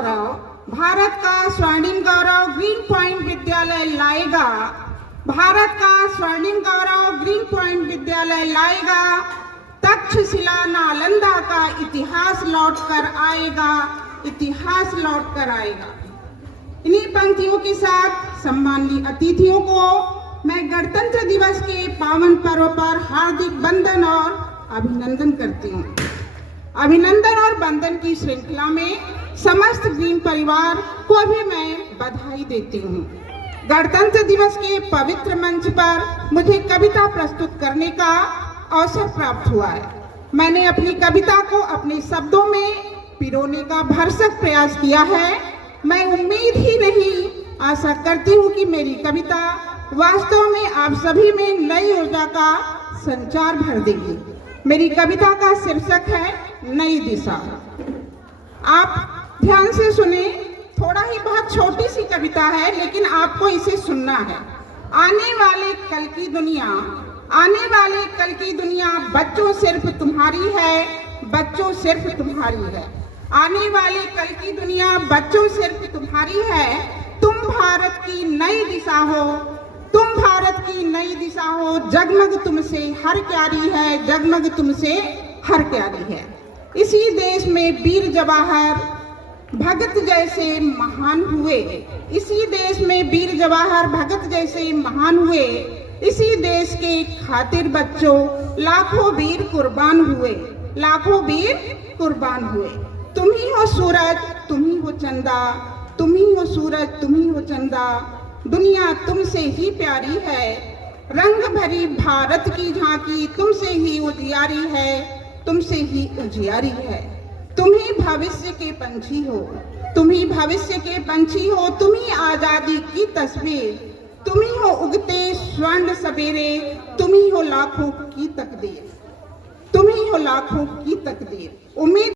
गौरव, भारत का स्वर्णिम गौरव green point विद्यालय लाएगा। भारत का स्वर्णिम गौरव ग्रीन पॉइंट विद्यालय लाएगा। तक्षशिला नालंदा का इतिहास लौट कर आएगा, इतिहास लौट कर आएगा। इन्हीं पंक्तियों के साथ सम्मानित अतिथियों को मैं गणतंत्र दिवस के पावन पर्व पर हार्दिक वंदन और अभिनंदन करती हूँ। अभिनंदन और वंदन की श्रृंखला में समस्त ग्रीन परिवार को भी मैं बधाई देती हूँ। गणतंत्र दिवस के पवित्र मंच पर मुझे कविता प्रस्तुत करने का अवसर प्राप्त हुआ है। मैंने अपनी कविता को अपने शब्दों में पिरोने का भरसक प्रयास किया है। मैं उम्मीद ही नहीं, आशा करती हूँ कि मेरी कविता वास्तव में आप सभी में नई ऊर्जा का संचार भर देगी। मेरी कविता का शीर्षक है नई दिशा। आप ध्यान से सुने, थोड़ा ही बहुत छोटी सी कविता है, लेकिन आपको इसे सुनना है। आने वाले कल की दुनिया, आने वाले कल की दुनिया बच्चों सिर्फ तुम्हारी है, बच्चों सिर्फ तुम्हारी है। आने वाले कल की दुनिया बच्चों सिर्फ तुम्हारी है। तुम भारत की नई दिशा हो, तुम भारत की नई दिशा हो। जगमग तुमसे हर क्यारी है, जगमग तुमसे हर क्यारी है। इसी देश में वीर जवाहर भगत जैसे महान हुए, इसी देश में वीर जवाहर भगत जैसे महान हुए। इसी देश के खातिर बच्चों लाखों वीर कुर्बान हुए, लाखों वीर कुर्बान हुए। तुम ही हो सूरज, तुम ही हो चंदा, तुम ही हो सूरज, तुम ही हो चंदा। दुनिया तुमसे ही प्यारी है, रंग भरी भारत की झांकी तुमसे ही उजियारी है, तुमसे ही उजियारी है। तुम ही भविष्य के पंछी हो, तुम ही भविष्य के पंछी हो। तुम ही आजादी की तस्वीर, तुम ही हो उगते स्वर्ण सवेरे। तुम ही हो लाखों की तकदीर, तुम ही हो लाखों की तकदीर। उम्मीद